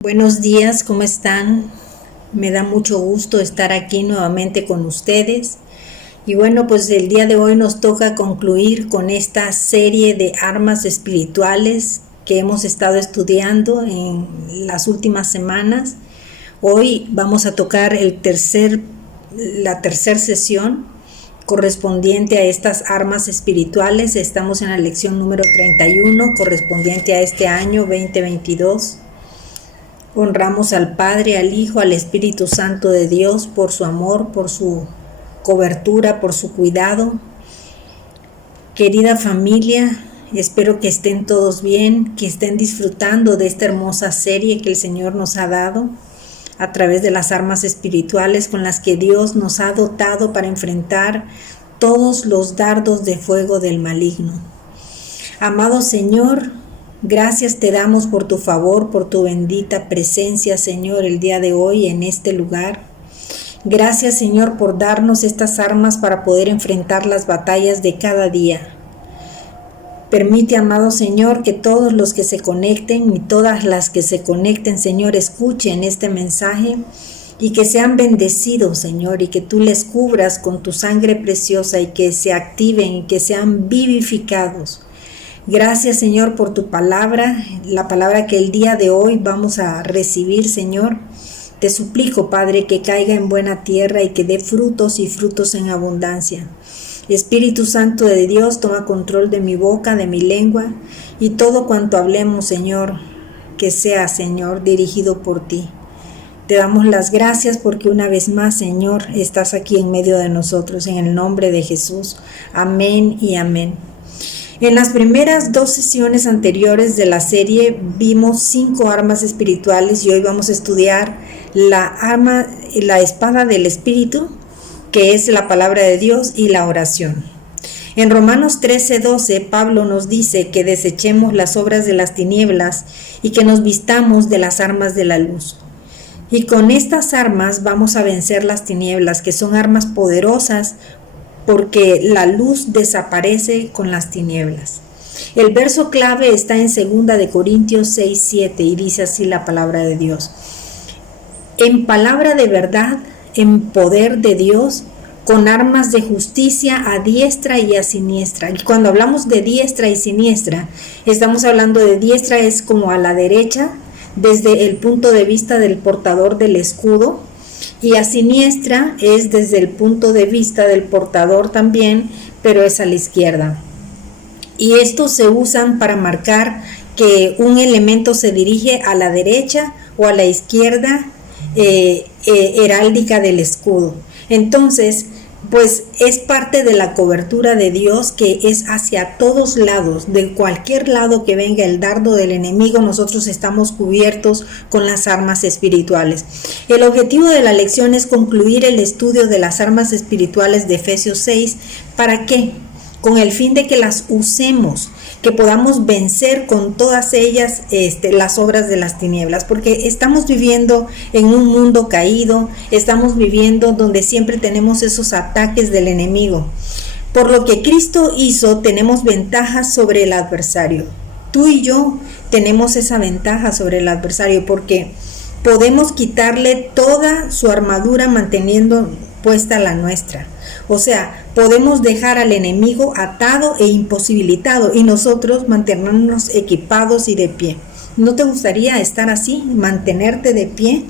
Buenos días, ¿cómo están? Me da mucho gusto estar aquí nuevamente con ustedes. Y bueno, pues el día de hoy nos toca concluir con esta serie de armas espirituales que hemos estado estudiando en las últimas semanas. Hoy vamos a tocar la tercera sesión correspondiente a estas armas espirituales. Estamos en la lección número 31, correspondiente a este año 2022. Honramos al Padre, al Hijo, al Espíritu Santo de Dios por su amor, por su cobertura, por su cuidado. Querida familia, espero que estén todos bien, que estén disfrutando de esta hermosa serie que el Señor nos ha dado a través de las armas espirituales con las que Dios nos ha dotado para enfrentar todos los dardos de fuego del maligno. Amado Señor, gracias te damos por tu favor, por tu bendita presencia, Señor, el día de hoy en este lugar. Gracias, Señor, por darnos estas armas para poder enfrentar las batallas de cada día. Permite, amado Señor, que todos los que se conecten y todas las que se conecten, Señor, escuchen este mensaje y que sean bendecidos, Señor, y que tú les cubras con tu sangre preciosa y que se activen y que sean vivificados. Gracias, Señor, por tu palabra, la palabra que el día de hoy vamos a recibir, Señor. Te suplico, Padre, que caiga en buena tierra y que dé frutos y frutos en abundancia. Espíritu Santo de Dios, toma control de mi boca, de mi lengua y todo cuanto hablemos, Señor, que sea, Señor, dirigido por ti. Te damos las gracias porque una vez más, Señor, estás aquí en medio de nosotros, en el nombre de Jesús. Amén y amén. En las primeras 2 sesiones anteriores de la serie vimos 5 armas espirituales y hoy vamos a estudiar la espada del Espíritu, que es la palabra de Dios, y la oración. En Romanos 13:12, Pablo nos dice que desechemos las obras de las tinieblas y que nos vistamos de las armas de la luz. Y con estas armas vamos a vencer las tinieblas, que son armas poderosas, porque la luz desaparece con las tinieblas. El verso clave está en 2 de Corintios 6:7 y dice así la palabra de Dios: en palabra de verdad, en poder de Dios, con armas de justicia a diestra y a siniestra. Y cuando hablamos de diestra y siniestra, estamos hablando de diestra es como a la derecha, desde el punto de vista del portador del escudo, y a siniestra es desde el punto de vista del portador también, pero es a la izquierda. Y estos se usan para marcar que un elemento se dirige a la derecha o a la izquierda heráldica del escudo. Entonces, pues es parte de la cobertura de Dios, que es hacia todos lados. De cualquier lado que venga el dardo del enemigo, nosotros estamos cubiertos con las armas espirituales. El objetivo de la lección es concluir el estudio de las armas espirituales de Efesios 6. ¿Para qué? Con el fin de que las usemos, que podamos vencer con todas ellas las obras de las tinieblas, porque estamos viviendo en un mundo caído, estamos viviendo donde siempre tenemos esos ataques del enemigo. Por lo que Cristo hizo, tenemos ventajas sobre el adversario. Tú y yo tenemos esa ventaja sobre el adversario porque podemos quitarle toda su armadura manteniendo puesta la nuestra. O sea, podemos dejar al enemigo atado e imposibilitado y nosotros mantenernos equipados y de pie. ¿No te gustaría estar así, mantenerte de pie?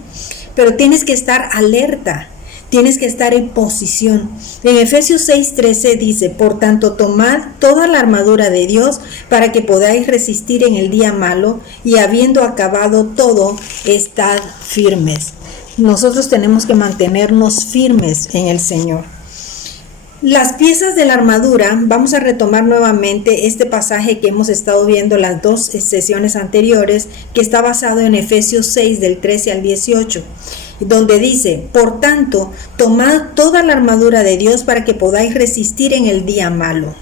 Pero tienes que estar alerta, tienes que estar en posición. En Efesios 6:13 dice: por tanto, tomad toda la armadura de Dios para que podáis resistir en el día malo y habiendo acabado todo, estad firmes. Nosotros tenemos que mantenernos firmes en el Señor. Las piezas de la armadura, vamos a retomar nuevamente este pasaje que hemos estado viendo las 2 sesiones anteriores, que está basado en Efesios 6 del 13 al 18. donde dice: por tanto, tomad toda la armadura de Dios para que podáis resistir en el día malo.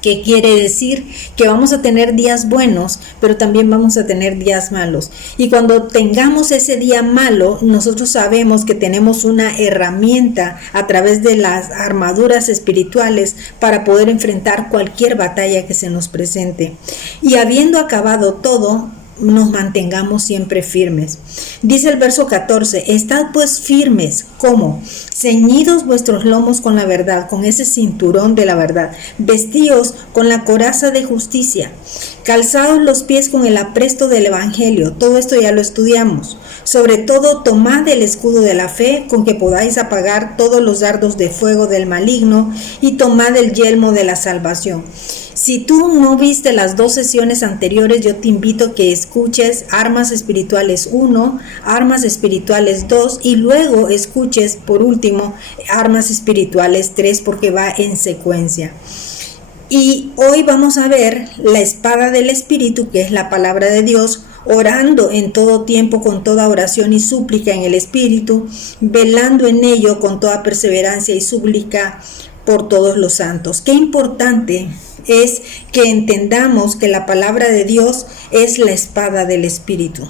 ¿Qué quiere decir? Que vamos a tener días buenos, pero también vamos a tener días malos. Y cuando tengamos ese día malo, nosotros sabemos que tenemos una herramienta a través de las armaduras espirituales para poder enfrentar cualquier batalla que se nos presente. Y habiendo acabado todo, nos mantengamos siempre firmes. Dice el verso 14: estad pues firmes. ¿Cómo? Ceñidos vuestros lomos con la verdad, con ese cinturón de la verdad. Vestíos con la coraza de justicia. Calzados los pies con el apresto del evangelio. Todo esto ya lo estudiamos. Sobre todo, tomad el escudo de la fe, con que podáis apagar todos los dardos de fuego del maligno, y tomad el yelmo de la salvación. Si tú no viste las 2 sesiones anteriores, yo te invito a que escuches Armas Espirituales 1, Armas Espirituales 2 y luego escuches por último Armas Espirituales 3, porque va en secuencia. Y hoy vamos a ver la espada del Espíritu, que es la palabra de Dios, orando en todo tiempo con toda oración y súplica en el Espíritu, velando en ello con toda perseverancia y súplica por todos los santos. Qué importante es que entendamos que la palabra de Dios es la espada del Espíritu.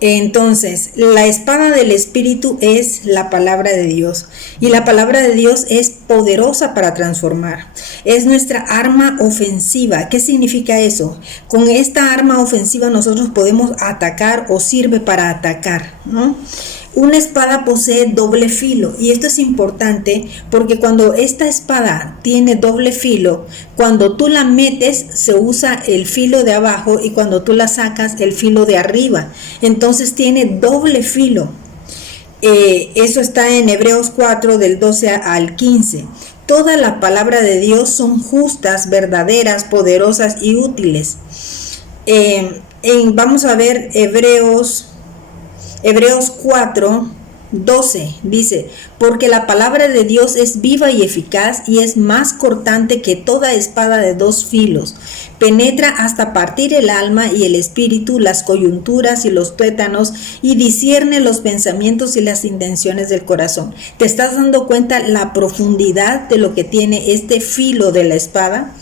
Entonces, la espada del Espíritu es la palabra de Dios, y la palabra de Dios es poderosa para transformar. Es nuestra arma ofensiva. ¿Qué significa eso? Con esta arma ofensiva nosotros podemos atacar, o sirve para atacar, ¿no? Una espada posee doble filo, y esto es importante porque cuando esta espada tiene doble filo, cuando tú la metes se usa el filo de abajo y cuando tú la sacas el filo de arriba. Entonces tiene doble filo. Eso está en Hebreos 4 del 12 al 15. Toda la palabra de Dios son justas, verdaderas, poderosas y útiles. Vamos a ver Hebreos 4, 12, dice: porque la palabra de Dios es viva y eficaz y es más cortante que toda espada de 2 filos. Penetra hasta partir el alma y el espíritu, las coyunturas y los tuétanos, y discierne los pensamientos y las intenciones del corazón. ¿Te estás dando cuenta la profundidad de lo que tiene este filo de la espada?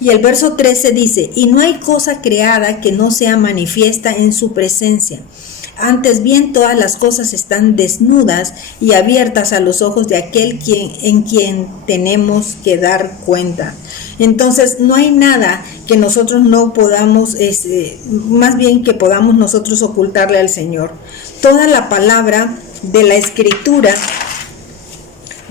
Y el verso 13 dice: y no hay cosa creada que no sea manifiesta en su presencia. Antes bien, todas las cosas están desnudas y abiertas a los ojos de aquel en quien tenemos que dar cuenta. Entonces, no hay nada que nosotros no podamos, más bien que podamos nosotros ocultarle al Señor. Toda la palabra de la Escritura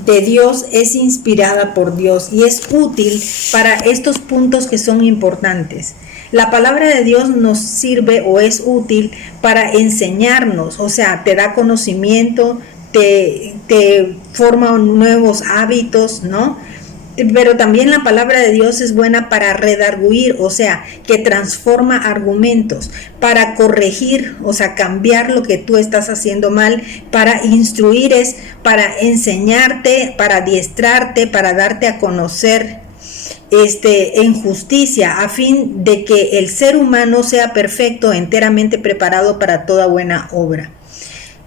de Dios es inspirada por Dios y es útil para estos puntos que son importantes. La palabra de Dios nos sirve o es útil para enseñarnos, o sea, te da conocimiento, te forma nuevos hábitos, ¿no? Pero también la palabra de Dios es buena para redarguir, o sea, que transforma argumentos, para corregir, o sea, cambiar lo que tú estás haciendo mal, para instruir, es para enseñarte, para adiestrarte, para darte a conocer en justicia, a fin de que el ser humano sea perfecto, enteramente preparado para toda buena obra.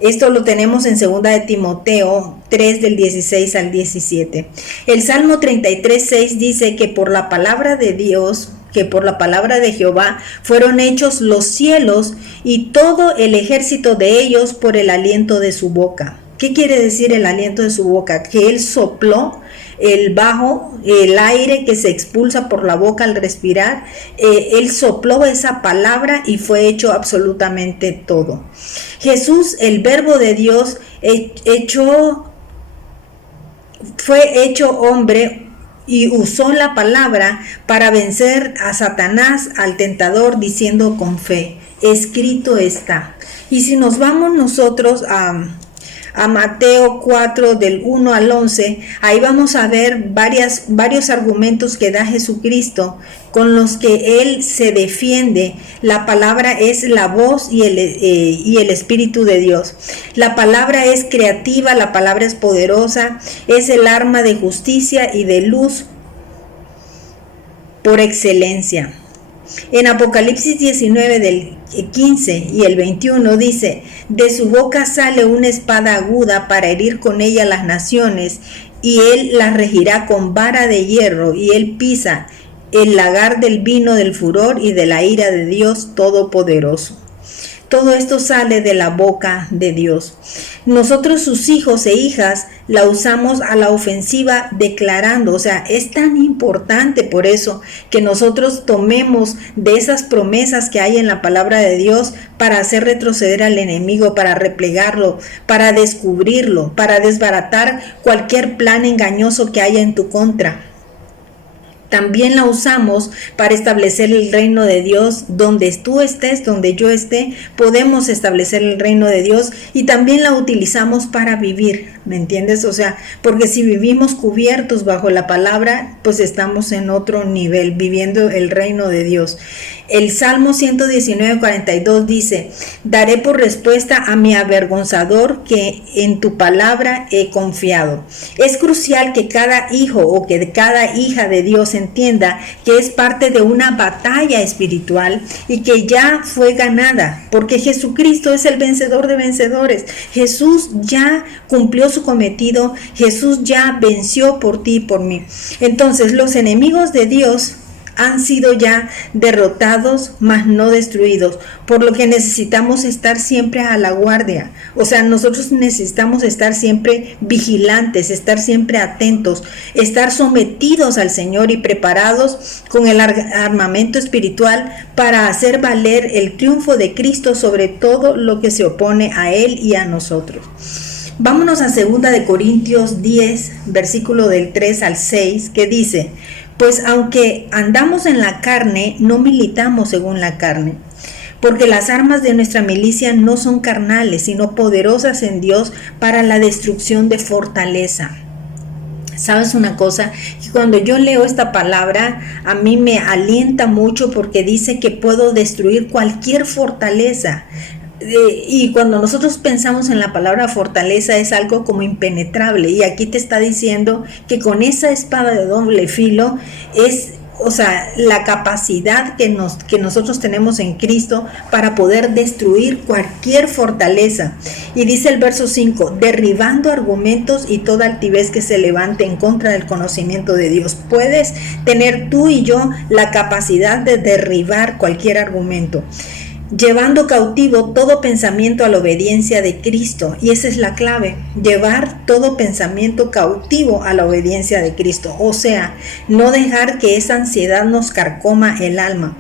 Esto lo tenemos en 2 de Timoteo 3 del 16 al 17. El Salmo 33:6 dice que por la palabra de Dios, que por la palabra de Jehová fueron hechos los cielos y todo el ejército de ellos por el aliento de su boca. ¿Qué quiere decir el aliento de su boca? Que él sopló el aire que se expulsa por la boca al respirar. Él sopló esa palabra y fue hecho absolutamente todo. Jesús, el verbo de Dios, fue hecho hombre y usó la palabra para vencer a Satanás, al tentador, diciendo con fe: escrito está. Y si nos vamos nosotros a Mateo 4 del 1 al 11, ahí vamos a ver varios argumentos que da Jesucristo con los que Él se defiende. La palabra es la voz y el Espíritu de Dios. La palabra es creativa, la palabra es poderosa, es el arma de justicia y de luz por excelencia. En Apocalipsis 19 del 15 y el 21 dice: de su boca sale una espada aguda para herir con ella las naciones, y él las regirá con vara de hierro, y él pisa el lagar del vino del furor y de la ira de Dios Todopoderoso. Todo esto sale de la boca de Dios. Nosotros, sus hijos e hijas, la usamos a la ofensiva declarando. O sea, es tan importante por eso que nosotros tomemos de esas promesas que hay en la palabra de Dios para hacer retroceder al enemigo, para replegarlo, para descubrirlo, para desbaratar cualquier plan engañoso que haya en tu contra. También la usamos para establecer el reino de Dios. Donde tú estés, donde yo esté, podemos establecer el reino de Dios, y también la utilizamos para vivir, ¿me entiendes? O sea, porque si vivimos cubiertos bajo la palabra, pues estamos en otro nivel, viviendo el reino de Dios. El Salmo 119:42 dice: daré por respuesta a mi avergonzador que en tu palabra he confiado. Es crucial que cada hijo o que cada hija de Dios entienda que es parte de una batalla espiritual y que ya fue ganada, porque Jesucristo es el vencedor de vencedores. Jesús ya cumplió su cometido, Jesús ya venció por ti y por mí. Entonces, los enemigos de Dios han sido ya derrotados, mas no destruidos, por lo que necesitamos estar siempre a la guardia. O sea, nosotros necesitamos estar siempre vigilantes, estar siempre atentos, estar sometidos al Señor y preparados con el armamento espiritual para hacer valer el triunfo de Cristo sobre todo lo que se opone a Él y a nosotros. Vámonos a 2 de Corintios 10, versículo del 3 al 6, que dice: pues aunque andamos en la carne, no militamos según la carne, porque las armas de nuestra milicia no son carnales, sino poderosas en Dios para la destrucción de fortaleza. ¿Sabes una cosa? Que cuando yo leo esta palabra, a mí me alienta mucho, porque dice que puedo destruir cualquier fortaleza. Y cuando nosotros pensamos en la palabra fortaleza, es algo como impenetrable, y aquí te está diciendo que con esa espada de doble filo es, o sea, la capacidad que nosotros tenemos en Cristo para poder destruir cualquier fortaleza. Y dice el verso 5: derribando argumentos y toda altivez que se levante en contra del conocimiento de Dios. Puedes tener tú y yo la capacidad de derribar cualquier argumento, llevando cautivo todo pensamiento a la obediencia de Cristo. Y esa es la clave: llevar todo pensamiento cautivo a la obediencia de Cristo. O sea, no dejar que esa ansiedad nos carcoma el alma.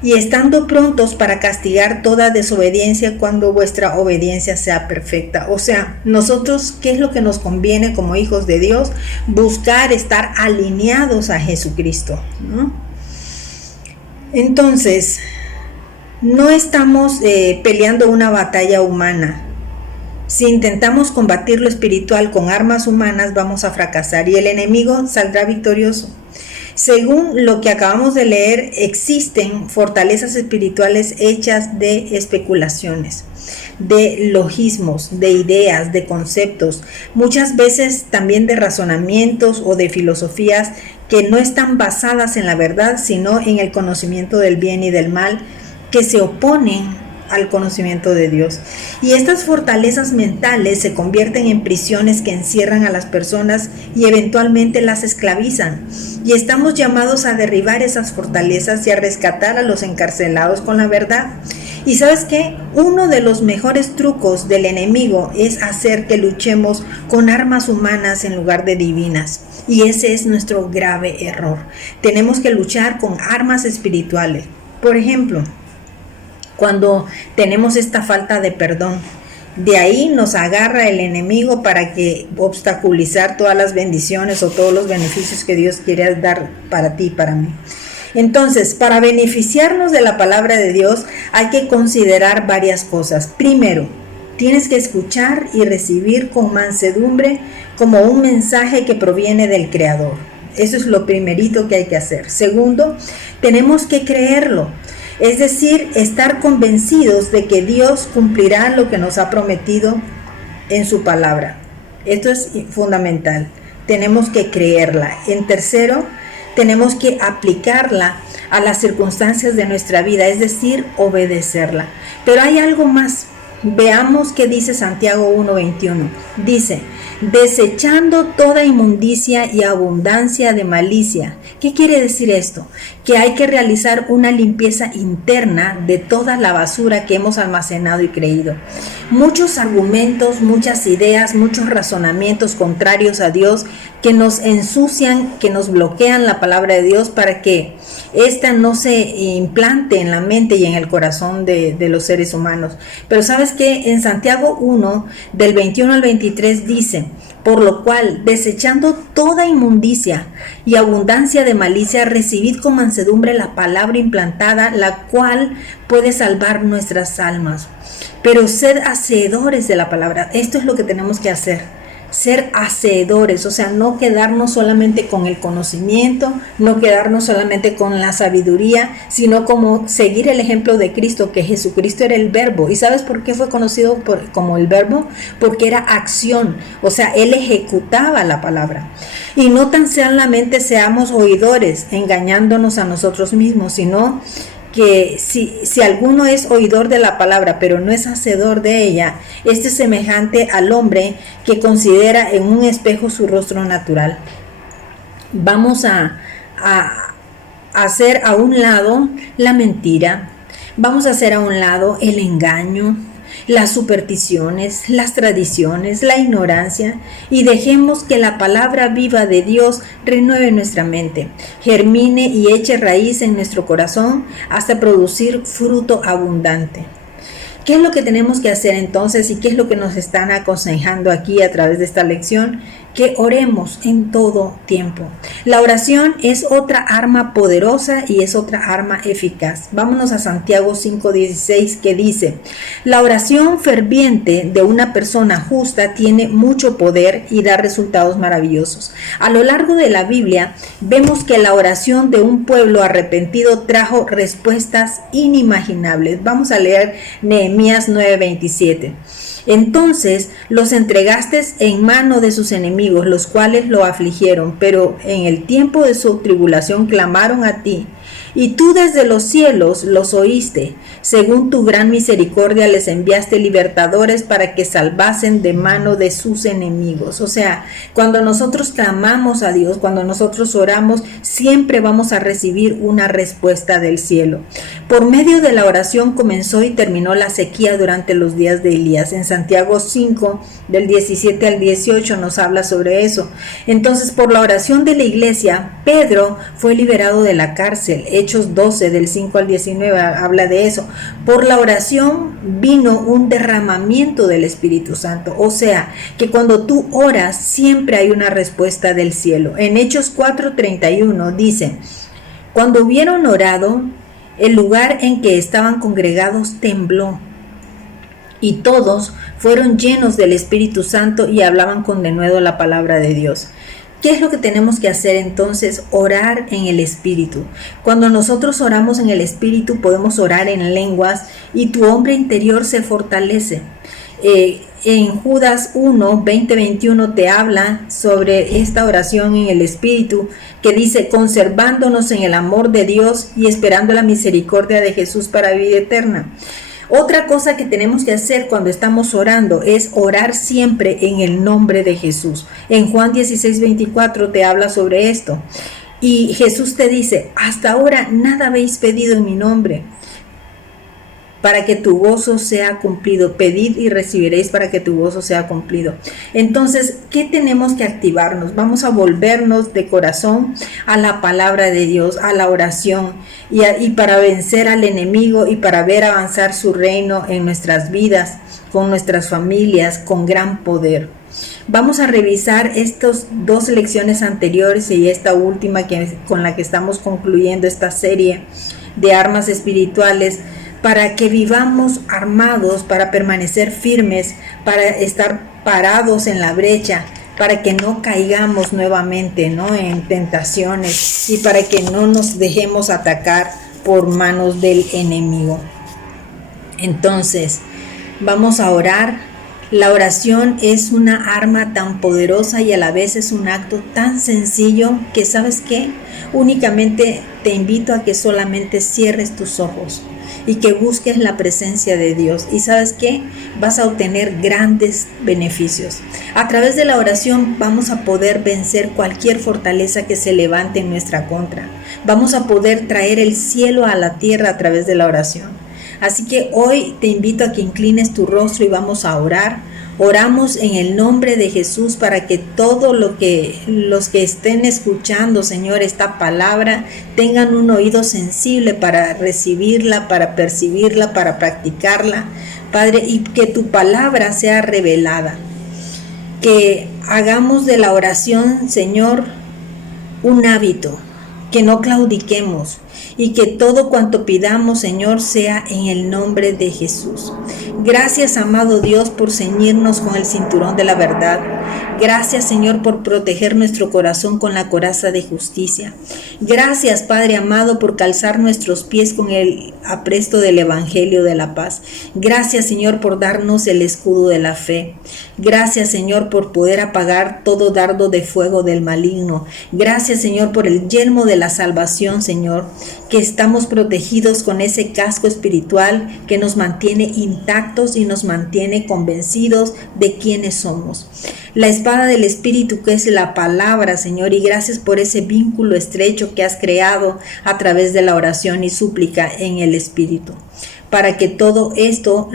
Y estando prontos para castigar toda desobediencia cuando vuestra obediencia sea perfecta. O sea, nosotros, ¿qué es lo que nos conviene como hijos de Dios? Buscar estar alineados a Jesucristo, ¿no? Entonces, no estamos peleando una batalla humana. Si intentamos combatir lo espiritual con armas humanas, vamos a fracasar y el enemigo saldrá victorioso. Según lo que acabamos de leer, existen fortalezas espirituales hechas de especulaciones, de logismos, de ideas, de conceptos, muchas veces también de razonamientos o de filosofías que no están basadas en la verdad, sino en el conocimiento del bien y del mal, que se oponen al conocimiento de Dios. Y estas fortalezas mentales se convierten en prisiones que encierran a las personas y eventualmente las esclavizan. Y estamos llamados a derribar esas fortalezas y a rescatar a los encarcelados con la verdad. Y ¿sabes qué? Uno de los mejores trucos del enemigo es hacer que luchemos con armas humanas en lugar de divinas. Y ese es nuestro grave error. Tenemos que luchar con armas espirituales. Por ejemplo, cuando tenemos esta falta de perdón, de ahí nos agarra el enemigo para que obstaculizar todas las bendiciones o todos los beneficios que Dios quiere dar para ti y para mí. Entonces, para beneficiarnos de la palabra de Dios hay que considerar varias cosas. Primero, tienes que escuchar y recibir con mansedumbre como un mensaje que proviene del Creador. Eso es lo primerito que hay que hacer. Segundo, tenemos que creerlo. Es decir, estar convencidos de que Dios cumplirá lo que nos ha prometido en su palabra. Esto es fundamental. Tenemos que creerla. En tercero, tenemos que aplicarla a las circunstancias de nuestra vida, es decir, obedecerla. Pero hay algo más. Veamos qué dice Santiago 1:21. Dice, desechando toda inmundicia y abundancia de malicia. ¿Qué quiere decir esto? Que hay que realizar una limpieza interna de toda la basura que hemos almacenado y creído. Muchos argumentos, muchas ideas, muchos razonamientos contrarios a Dios que nos ensucian, que nos bloquean la palabra de Dios para que ésta no se implante en la mente y en el corazón de los seres humanos. Pero ¿sabes qué? En Santiago 1, del 21 al 23 dice, por lo cual, desechando toda inmundicia y abundancia de malicia, recibid con mansedumbre la palabra implantada, la cual puede salvar nuestras almas. Pero sed hacedores de la palabra. Esto es lo que tenemos que hacer. Ser hacedores, o sea, no quedarnos solamente con el conocimiento, no quedarnos solamente con la sabiduría, sino como seguir el ejemplo de Cristo, que Jesucristo era el verbo. ¿Y sabes por qué fue conocido como el verbo? Porque era acción, o sea, Él ejecutaba la palabra. Y no tan solamente seamos oidores, engañándonos a nosotros mismos, sino que si alguno es oidor de la palabra, pero no es hacedor de ella, este es semejante al hombre que considera en un espejo su rostro natural. Vamos a hacer a un lado la mentira, vamos a hacer a un lado el engaño, las supersticiones, las tradiciones, la ignorancia, y dejemos que la palabra viva de Dios renueve nuestra mente, germine y eche raíz en nuestro corazón hasta producir fruto abundante. ¿Qué es lo que tenemos que hacer entonces y qué es lo que nos están aconsejando aquí a través de esta lección? Que oremos en todo tiempo. La oración es otra arma poderosa y es otra arma eficaz. Vámonos a Santiago 5:16 que dice, la oración ferviente de una persona justa tiene mucho poder y da resultados maravillosos. A lo largo de la Biblia vemos que la oración de un pueblo arrepentido trajo respuestas inimaginables. Vamos a leer Nehemías 9:27. Entonces los entregaste en mano de sus enemigos, los cuales lo afligieron, pero en el tiempo de su tribulación clamaron a ti, y tú desde los cielos los oíste. Según tu gran misericordia les enviaste libertadores para que salvasen de mano de sus enemigos. O sea, cuando nosotros clamamos a Dios, cuando nosotros oramos, siempre vamos a recibir una respuesta del cielo. Por medio de la oración comenzó y terminó la sequía durante los días de Elías. En Santiago 5, del 17 al 18 nos habla sobre eso. Entonces, por la oración de la iglesia, Pedro fue liberado de la cárcel. Hechos 12, del 5 al 19 habla de eso. Por la oración vino un derramamiento del Espíritu Santo. O sea, que cuando tú oras, siempre hay una respuesta del cielo. En Hechos 4:31 dice, cuando hubieron orado, el lugar en que estaban congregados tembló, y todos fueron llenos del Espíritu Santo y hablaban con denuedo la palabra de Dios. ¿Qué es lo que tenemos que hacer entonces? Orar en el Espíritu. Cuando nosotros oramos en el Espíritu, podemos orar en lenguas y tu hombre interior se fortalece. En Judas 1, 20-21 te habla sobre esta oración en el Espíritu, que dice, conservándonos en el amor de Dios y esperando la misericordia de Jesús para vida eterna. Otra cosa que tenemos que hacer cuando estamos orando es orar siempre en el nombre de Jesús. En Juan 16:24 te habla sobre esto. Y Jesús te dice, hasta ahora nada habéis pedido en mi nombre, para que tu gozo sea cumplido. Pedid y recibiréis para que tu gozo sea cumplido. Entonces, ¿qué tenemos que activarnos? Vamos a volvernos de corazón a la palabra de Dios, a la oración, y para vencer al enemigo y para ver avanzar su reino en nuestras vidas, con nuestras familias, con gran poder. Vamos a revisar estas dos lecciones anteriores y esta última con la que estamos concluyendo esta serie de armas espirituales, para que vivamos armados, para permanecer firmes, para estar parados en la brecha, para que no caigamos nuevamente, ¿no?, en tentaciones, y para que no nos dejemos atacar por manos del enemigo. Entonces, vamos a orar La oración es una arma tan poderosa y a la vez es un acto tan sencillo que, ¿sabes qué? Únicamente te invito a que solamente cierres tus ojos y que busques la presencia de Dios. Y ¿sabes qué? Vas a obtener grandes beneficios. A través de la oración vamos a poder vencer cualquier fortaleza que se levante en nuestra contra. Vamos a poder traer el cielo a la tierra a través de la oración. Así que hoy te invito a que inclines tu rostro y vamos a orar. Oramos en el nombre de Jesús para que todos los que estén escuchando, Señor, esta palabra, tengan un oído sensible para recibirla, para percibirla, para practicarla, Padre, y que tu palabra sea revelada. Que hagamos de la oración, Señor, un hábito, que no claudiquemos y que todo cuanto pidamos, Señor, sea en el nombre de Jesús. Gracias, amado Dios, por ceñirnos con el cinturón de la verdad. Gracias, Señor, por proteger nuestro corazón con la coraza de justicia. Gracias, Padre amado, por calzar nuestros pies con el apresto del Evangelio de la paz. Gracias, Señor, por darnos el escudo de la fe. Gracias, Señor, por poder apagar todo dardo de fuego del maligno. Gracias, Señor, por el yelmo de la salvación, Señor, que estamos protegidos con ese casco espiritual que nos mantiene intactos y nos mantiene convencidos de quiénes somos. La espada del Espíritu, que es la palabra, Señor, y gracias por ese vínculo estrecho que has creado a través de la oración y súplica en el Espíritu, para que todo esto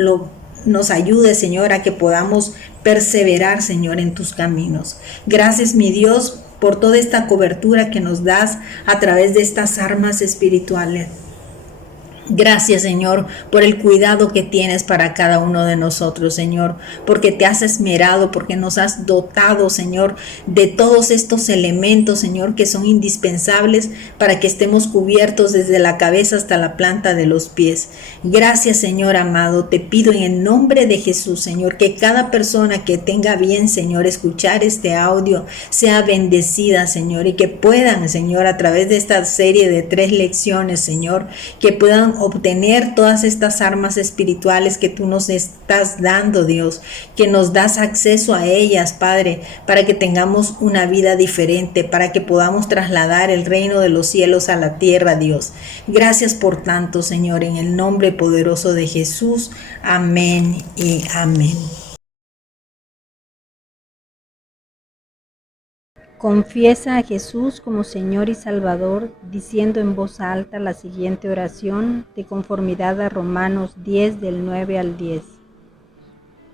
nos ayude, Señor, a que podamos perseverar, Señor, en tus caminos. Gracias, mi Dios, por toda esta cobertura que nos das a través de estas armas espirituales. Gracias, Señor, por el cuidado que tienes para cada uno de nosotros, Señor, porque te has esmerado, porque nos has dotado, Señor, de todos estos elementos, Señor, que son indispensables para que estemos cubiertos desde la cabeza hasta la planta de los pies. Gracias, Señor amado, te pido en el nombre de Jesús, Señor, que cada persona que tenga bien, Señor, escuchar este audio sea bendecida, Señor, y que puedan, Señor, a través de esta serie de 3 lecciones, Señor, que puedan obtener todas estas armas espirituales que tú nos estás dando, Dios, que nos das acceso a ellas, Padre, para que tengamos una vida diferente, para que podamos trasladar el reino de los cielos a la tierra, Dios. Gracias por tanto, Señor, en el nombre poderoso de Jesús. Amén y amén. Confiesa a Jesús como Señor y Salvador, diciendo en voz alta la siguiente oración de conformidad a Romanos 10 del 9 al 10.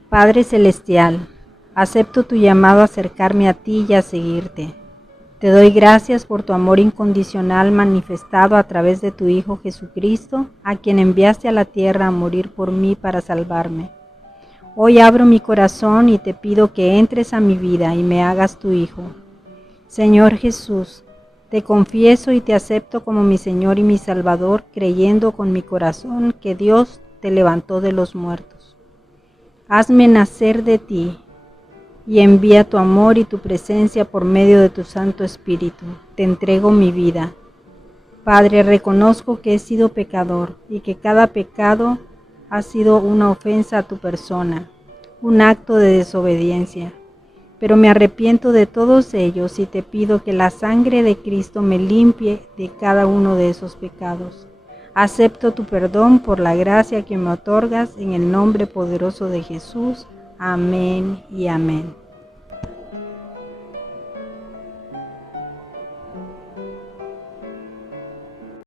Padre Celestial, acepto tu llamado a acercarme a ti y a seguirte. Te doy gracias por tu amor incondicional manifestado a través de tu Hijo Jesucristo, a quien enviaste a la tierra a morir por mí para salvarme. Hoy abro mi corazón y te pido que entres a mi vida y me hagas tu Hijo. Señor Jesús, te confieso y te acepto como mi Señor y mi Salvador, creyendo con mi corazón que Dios te levantó de los muertos. Hazme nacer de ti y envía tu amor y tu presencia por medio de tu Santo Espíritu. Te entrego mi vida. Padre, reconozco que he sido pecador y que cada pecado ha sido una ofensa a tu persona, un acto de desobediencia. Pero me arrepiento de todos ellos y te pido que la sangre de Cristo me limpie de cada uno de esos pecados. Acepto tu perdón por la gracia que me otorgas en el nombre poderoso de Jesús. Amén y amén.